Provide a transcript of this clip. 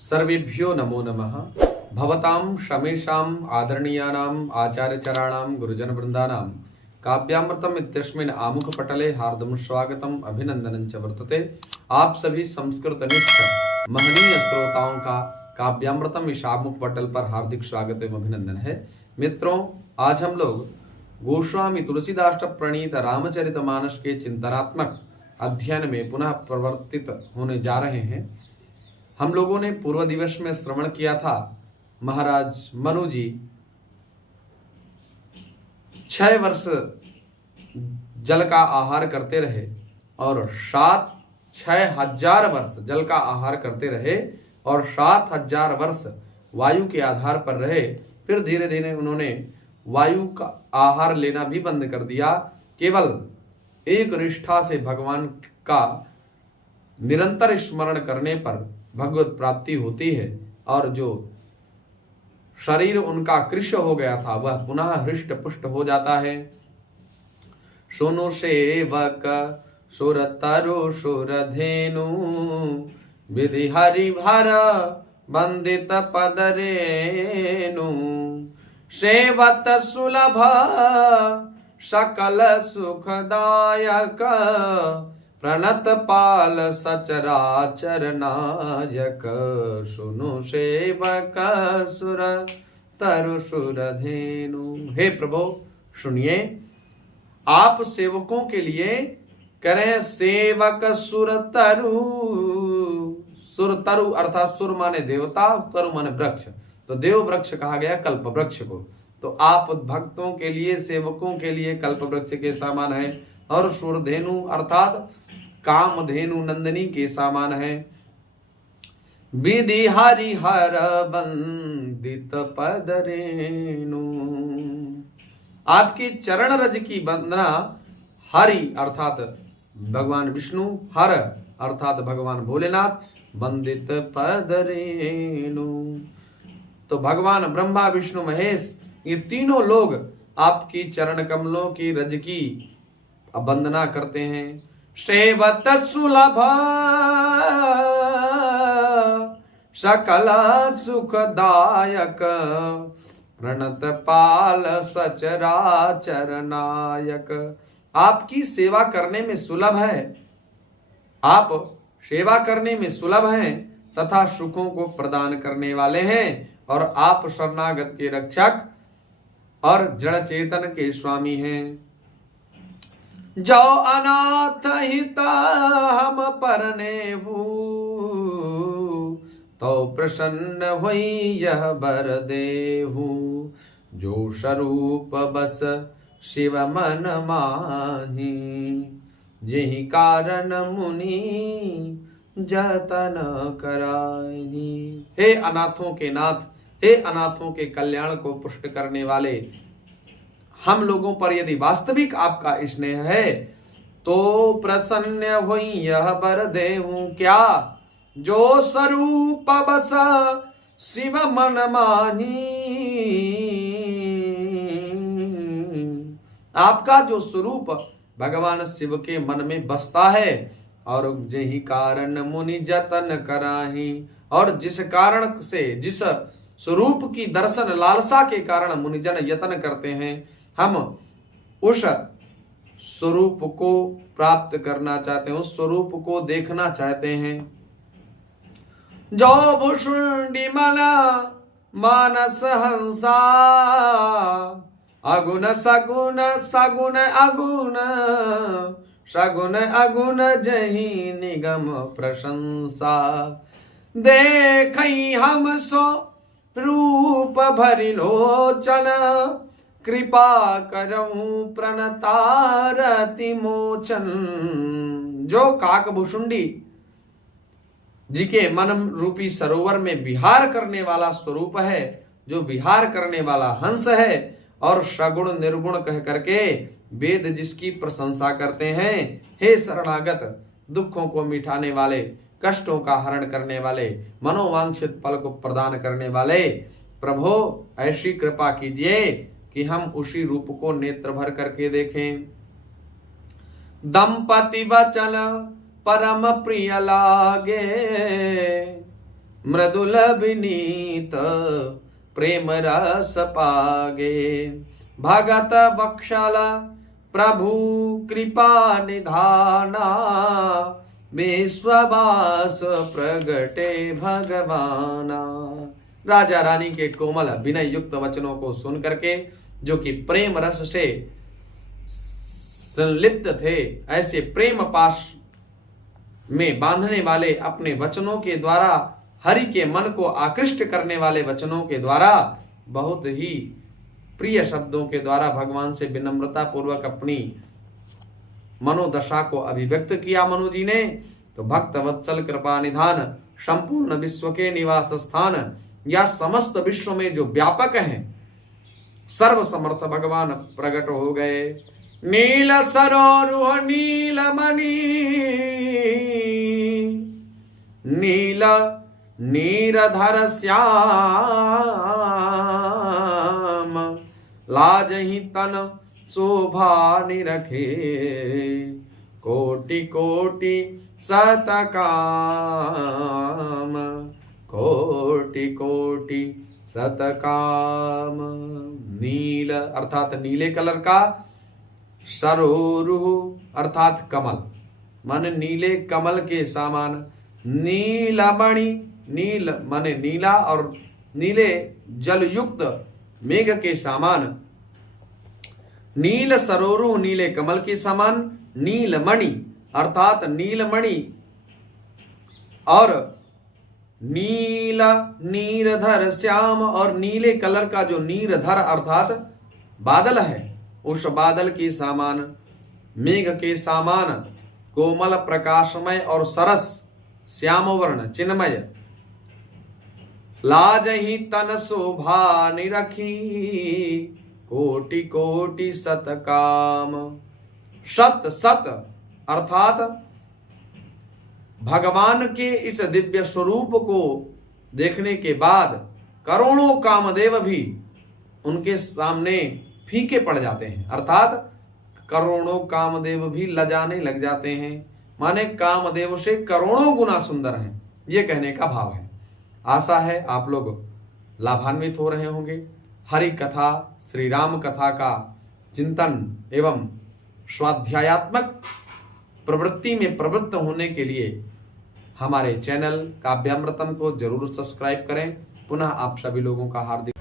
सर्वेभ्यो नमो नमः। भवतां शमेषाम् आदरणीयानाम् आचार्यचराणां गुरुजनवृन्दानां काव्यामृतम् इत्यस्मिन् आमुखपटले हार्दं स्वागतम् अभिनंदनं च वर्तते। आप सभी संस्कृतनिष्ठ महनीय श्रोताओं का काव्यामृतम इस आमुख पटल पर हार्दिक स्वागत एवं अभिनंदन है। मित्रों, आज हम लोग गोस्वामी तुलसीदास प्रणीत रामचरितमानस के चिंतनात्मक अध्ययन में पुनः प्रवर्तित होने जा रहे हैं। हम लोगों ने पूर्व दिवस में श्रवण किया था, महाराज मनु जी 6 वर्ष जल का आहार करते रहे और 6,000 वर्ष जल का आहार करते रहे और 7,000 वर्ष वायु के आधार पर रहे। फिर धीरे धीरे उन्होंने वायु का आहार लेना भी बंद कर दिया। केवल एक निष्ठा से भगवान का निरंतर स्मरण करने पर भगवत प्राप्ति होती है और जो शरीर उनका कृष्ण हो गया था वह पुनः हृष्ट पुष्ट हो जाता है। सुनु सेवक सुर तरु सुर धेनु विधि हरि भर बंदित पद रेनु सेवत सुलभ सकल सुखदायक प्रणत पाल सचराचर नायक सुनु सेवक सुर तरु सुर धेनु। हे प्रभु सुनिए, आप सेवकों के लिए करें सेवक सुर तरु। सुर तरु अर्थात सुर माने देवता, तरु माने वृक्ष, तो देव वृक्ष कहा गया कल्प वृक्ष को। तो आप भक्तों के लिए, सेवकों के लिए कल्प वृक्ष के समान है और सुरधेनु अर्थात कामधेनु नंदनी के समान है। विधि हरिहर बंदित पद रेणु, आपकी चरण रज की वंदना हरि अर्थात भगवान विष्णु, हर अर्थात भगवान भोलेनाथ, बंदित पद रेणु तो भगवान ब्रह्मा विष्णु महेश ये तीनों लोग आपकी चरण कमलों की रज की वंदना करते हैं। सेवत सुलभ सकल सुखदायक प्रणत पाल सचराचर नायक, आपकी सेवा करने में सुलभ है, आप सेवा करने में सुलभ हैं तथा सुखों को प्रदान करने वाले हैं और आप शरणागत के रक्षक और जड़ चेतन के स्वामी हैं। जो अनाथ हित हम परने तो प्रसन्न हुई यह बर देहु जो स्वरूप बस शिव मन माही जेहि कारण मुनि जतन कराही। हे अनाथों के नाथ, हे अनाथों के कल्याण को पुष्ट करने वाले, हम लोगों पर यदि वास्तविक आपका स्नेह है तो प्रसन्न हुई यह बर देहूं क्या जो स्वरूप बस शिव मन मानी। आपका जो स्वरूप भगवान शिव के मन में बसता है और जेहि कारण मुनि जतन कराही, और जिस कारण से, जिस स्वरूप की दर्शन लालसा के कारण मुनिजन यत्न करते हैं, हम उस स्वरूप को प्राप्त करना चाहते हैं, उस स्वरूप को देखना चाहते हैं। जो भुषुंडी मला मानस हंसा अगुण सगुण सगुण अगुण सगुण अगुण जही निगम प्रशंसा देखई हम सो रूप भरि लोचन कृपा करऊं प्रणतारति मोचन। जो काकभुषुंडी जी के मन रूपी सरोवर में विहार करने वाला स्वरूप है, जो विहार करने वाला हंस है और सगुण निर्गुण कह करके वेद जिसकी प्रशंसा करते हैं, हे शरणागत दुखों को मिटाने वाले, कष्टों का हरण करने वाले, मनोवांछित फल को प्रदान करने वाले, प्रभु ऐसी कृपा कीजिए कि हम उसी रूप को नेत्र भर करके देखें। दंपति वचन परम प्रिय लागे मृदुल विनीत प्रेम रस पागे। भगत बक्षल प्रभु कृपा निधाना, विश्ववास प्रगटे भगवाना। राजा रानी के कोमल विनय युक्त वचनों को सुन करके, जो कि प्रेम रस से संलिप्त थे, ऐसे प्रेम पाश में बांधने वाले अपने वचनों के द्वारा, हरि के मन को आकृष्ट करने वाले वचनों के द्वारा, बहुत ही प्रिय शब्दों के द्वारा भगवान से विनम्रता पूर्वक अपनी मनोदशा को अभिव्यक्त किया मनु जी ने। तो भक्त वत्सल कृपा निधान, संपूर्ण विश्व के निवास स्थान, या समस्त विश्व में जो व्यापक हैं, सर्व समर्थ भगवान प्रकट हो गए। नील सरोरुह नील मणि, नील नीरधर श्याम, लाजहि तन शोभा निरखे, कोटि कोटि सतकाम, कोटि कोटि सतकाम। नील अर्थात नीले कलर का, सरोरुह अर्थात कमल, मन नीले कमल के समान। नीलमणि, नील माने नीला और नीले जल युक्त मेघ के समान। नील सरोरुह नीले कमल के समान। नीलमणि अर्थात नीलमणि, और नील नीरधर श्याम, और नीले कलर का जो नीरधर अर्थात बादल है, उस बादल के समान, मेघ के समान, कोमल प्रकाशमय और सरस श्याम वर्ण चिन्मय। लाजहि तन शोभा निरखी, कोटि कोटि सतकाम। सत सत अर्थात भगवान के इस दिव्य स्वरूप को देखने के बाद करोड़ों कामदेव भी उनके सामने फीके पड़ जाते हैं, अर्थात करोड़ों कामदेव भी लजाने लग जाते हैं, माने कामदेव से करोड़ों गुना सुंदर हैं, ये कहने का भाव है। आशा है आप लोग लाभान्वित हो रहे होंगे। हरि कथा, श्री राम कथा का चिंतन एवं स्वाध्यायात्मक प्रवृत्ति में प्रवृत्त होने के लिए हमारे चैनल काव्यामृतम को जरूर सब्सक्राइब करें। पुनः आप सभी लोगों का हार्दिक